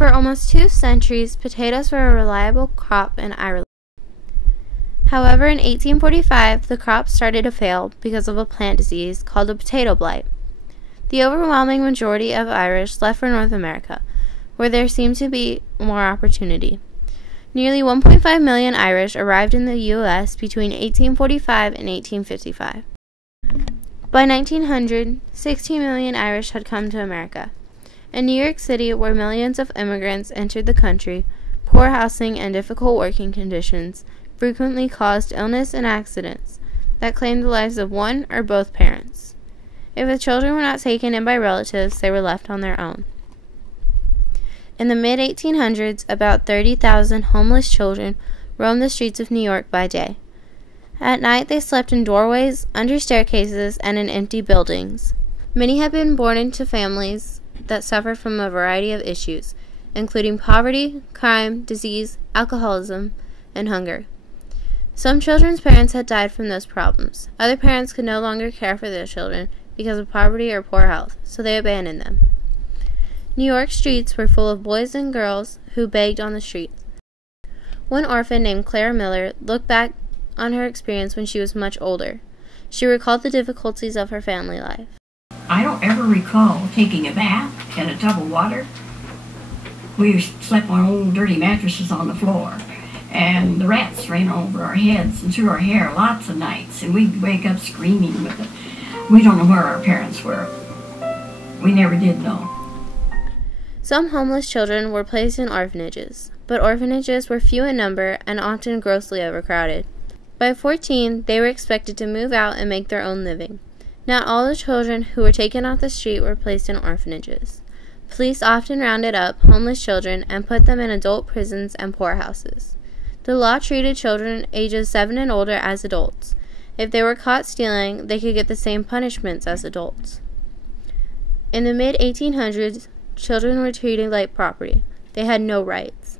For almost 2 centuries, potatoes were a reliable crop in Ireland. However, in 1845, the crop started to fail because of a plant disease called the potato blight. The overwhelming majority of Irish left for North America, where there seemed to be more opportunity. Nearly 1.5 million Irish arrived in the U.S. between 1845 and 1855. By 1900, 16 million Irish had come to America. In New York City, where millions of immigrants entered the country, poor housing and difficult working conditions frequently caused illness and accidents that claimed the lives of one or both parents. If the children were not taken in by relatives, they were left on their own. In the mid-1800s, about 30,000 homeless children roamed the streets of New York by day. At night, they slept in doorways, under staircases, and in empty buildings. Many had been born into families that suffered from a variety of issues, including poverty, crime, disease, alcoholism, and hunger. Some children's parents had died from those problems. Other parents could no longer care for their children because of poverty or poor health, so they abandoned them. New York streets were full of boys and girls who begged on the streets. One orphan named Clara Miller looked back on her experience when she was much older. She recalled the difficulties of her family life. I don't ever recall taking a bath in a tub of water. We slept on old dirty mattresses on the floor, and the rats ran over our heads and through our hair lots of nights, and we'd wake up screaming with it. We don't know where our parents were. We never did know. Some homeless children were placed in orphanages, but orphanages were few in number and often grossly overcrowded. By 14, they were expected to move out and make their own living. Not all the children who were taken off the street were placed in orphanages. Police often rounded up homeless children and put them in adult prisons and poorhouses. The law treated children ages 7 and older as adults. If they were caught stealing, they could get the same punishments as adults. In the mid-1800s, children were treated like property. They had no rights.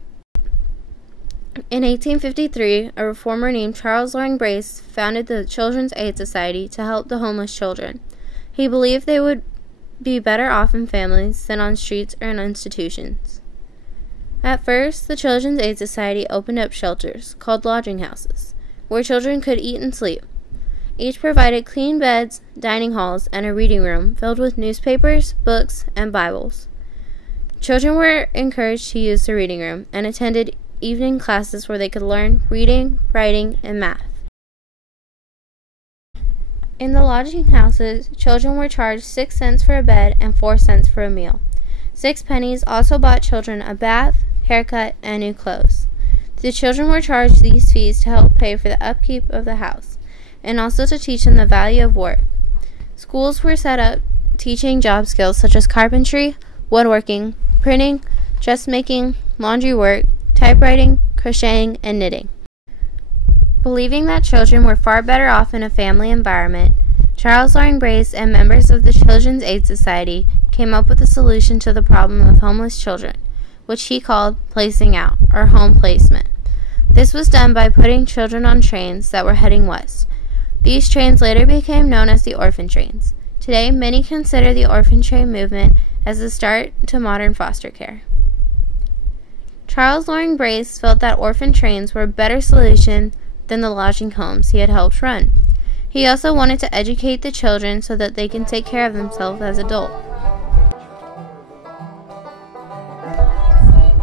In 1853, a reformer named Charles Loring Brace founded the Children's Aid Society to help the homeless children. He believed they would be better off in families than on streets or in institutions. At first, the Children's Aid Society opened up shelters, called lodging houses, where children could eat and sleep. Each provided clean beds, dining halls, and a reading room filled with newspapers, books, and Bibles. Children were encouraged to use the reading room and attended evening classes where they could learn reading, writing, and math. In the lodging houses, children were charged 6 cents for a bed and 4 cents for a meal. 6 pennies also bought children a bath, haircut, and new clothes. The children were charged these fees to help pay for the upkeep of the house, and also to teach them the value of work. Schools were set up teaching job skills such as carpentry, woodworking, printing, dressmaking, laundry work, typewriting, crocheting, and knitting. Believing that children were far better off in a family environment, Charles Loring Brace and members of the Children's Aid Society came up with a solution to the problem of homeless children, which he called placing out, or home placement. This was done by putting children on trains that were heading west. These trains later became known as the Orphan trains. Today, many consider the Orphan train movement as the start to modern foster care. Charles Loring Brace felt that orphan trains were a better solution than the lodging homes he had helped run. He also wanted to educate the children so that they can take care of themselves as adults.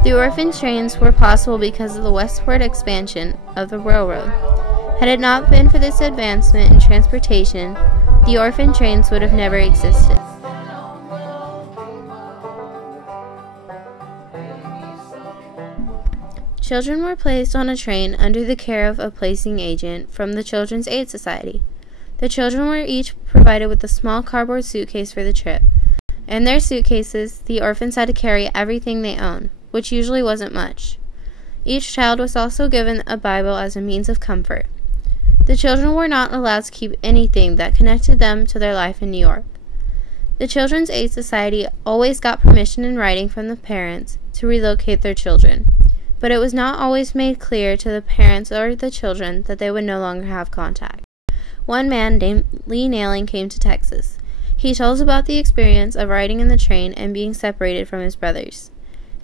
The orphan trains were possible because of the westward expansion of the railroad. Had it not been for this advancement in transportation, the orphan trains would have never existed. Children were placed on a train under the care of a placing agent from the Children's Aid Society. The children were each provided with a small cardboard suitcase for the trip. In their suitcases, the orphans had to carry everything they owned, which usually wasn't much. Each child was also given a Bible as a means of comfort. The children were not allowed to keep anything that connected them to their life in New York. The Children's Aid Society always got permission in writing from the parents to relocate their children, but it was not always made clear to the parents or the children that they would no longer have contact. One man named Lee Nailing came to Texas. He told us about the experience of riding in the train and being separated from his brothers.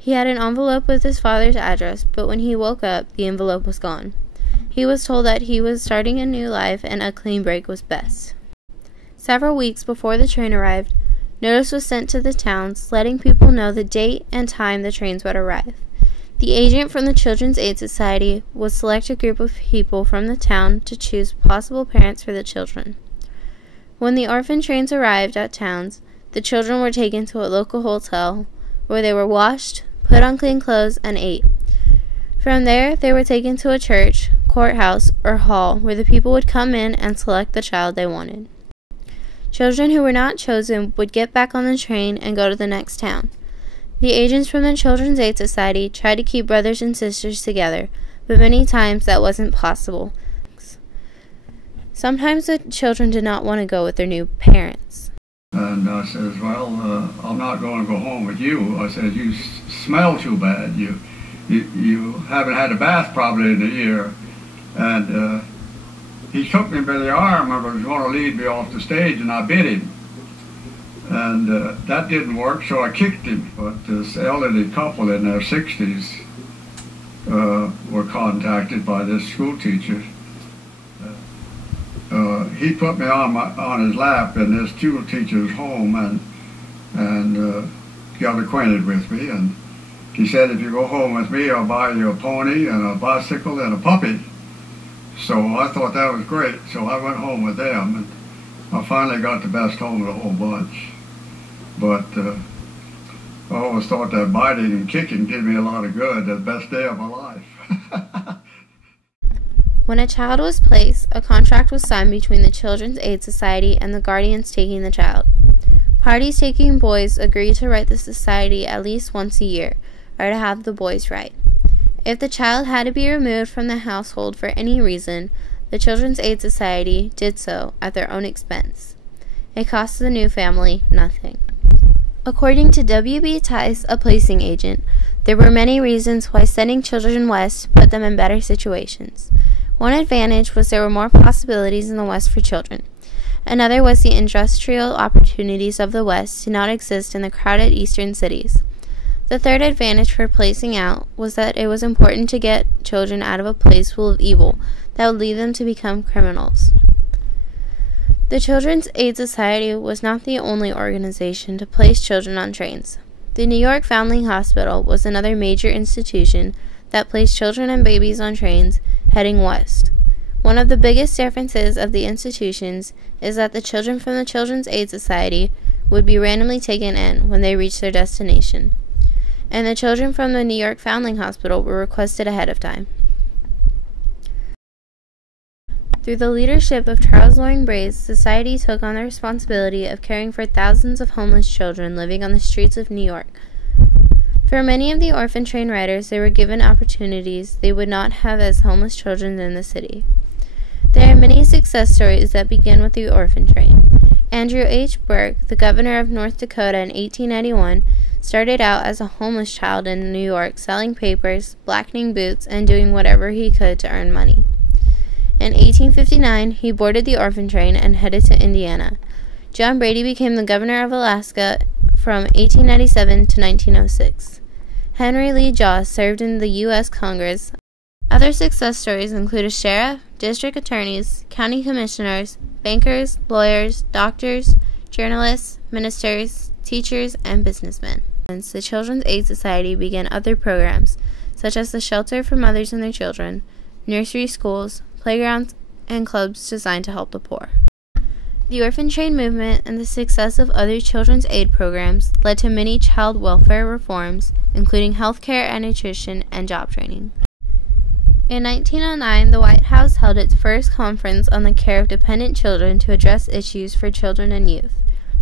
He had an envelope with his father's address, but when he woke up, the envelope was gone. He was told that he was starting a new life and a clean break was best. Several weeks before the train arrived, notice was sent to the towns letting people know the date and time the trains would arrive. The agent from the Children's Aid Society would select a group of people from the town to choose possible parents for the children. When the orphan trains arrived at towns, the children were taken to a local hotel where they were washed, put on clean clothes, and ate. From there, they were taken to a church, courthouse, or hall where the people would come in and select the child they wanted. Children who were not chosen would get back on the train and go to the next town. The agents from the Children's Aid Society tried to keep brothers and sisters together, but many times that wasn't possible. Sometimes the children did not want to go with their new parents. And I says, well, I'm not going to go home with you. I said, you smell too bad. You haven't had a bath probably in a year. And he took me by the arm and was going to lead me off the stage, and I bit him. And that didn't work, so I kicked him. But this elderly couple in their 60s were contacted by this school teacher. He put me on his lap in this school teacher's home and got acquainted with me. And he said, if you go home with me, I'll buy you a pony and a bicycle and a puppy. So I thought that was great. So I went home with them, and I finally got the best home of the whole bunch. But I always thought that biting and kicking did me a lot of good. The best day of my life. When a child was placed, a contract was signed between the Children's Aid Society and the guardians taking the child. Parties taking boys agreed to write the society at least once a year, or to have the boys write. If the child had to be removed from the household for any reason, the Children's Aid Society did so at their own expense. It cost the new family nothing. According to W.B. Tice, a placing agent, there were many reasons why sending children west put them in better situations. One advantage was there were more possibilities in the West for children. Another was the industrial opportunities of the West did not exist in the crowded eastern cities. The third advantage for placing out was that it was important to get children out of a place full of evil that would lead them to become criminals. The Children's Aid Society was not the only organization to place children on trains. The New York Foundling Hospital was another major institution that placed children and babies on trains heading west. One of the biggest differences of the institutions is that the children from the Children's Aid Society would be randomly taken in when they reached their destination, and the children from the New York Foundling Hospital were requested ahead of time. Through the leadership of Charles Loring Brace, society took on the responsibility of caring for thousands of homeless children living on the streets of New York. For many of the orphan train riders, they were given opportunities they would not have as homeless children in the city. There are many success stories that begin with the orphan train. Andrew H. Burke, the governor of North Dakota in 1891, started out as a homeless child in New York, selling papers, blackening boots, and doing whatever he could to earn money. In 1859, he boarded the orphan train and headed to Indiana. John Brady became the governor of Alaska from 1897 to 1906. Henry Lee Joss served in the U.S. Congress. Other success stories include a sheriff, district attorneys, county commissioners, bankers, lawyers, doctors, journalists, ministers, teachers, and businessmen. The Children's Aid Society began other programs, such as the Shelter for Mothers and Their Children, nursery schools, playgrounds, and clubs designed to help the poor. The orphan train movement and the success of other children's aid programs led to many child welfare reforms, including health care and nutrition and job training. In 1909, the White House held its first conference on the care of dependent children to address issues for children and youth.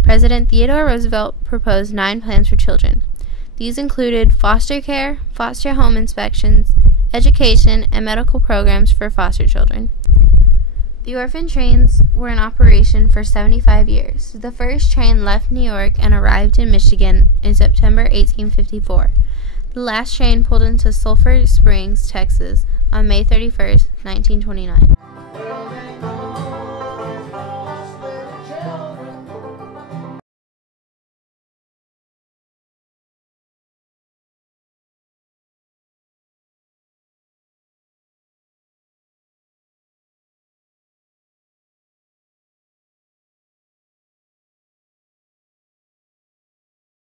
President Theodore Roosevelt proposed 9 plans for children. These included foster care, foster home inspections, education, and medical programs for foster children. The orphan trains were in operation for 75 years. The first train left New York and arrived in Michigan in September 1854. The last train pulled into Sulphur Springs, Texas, on May 31, 1929.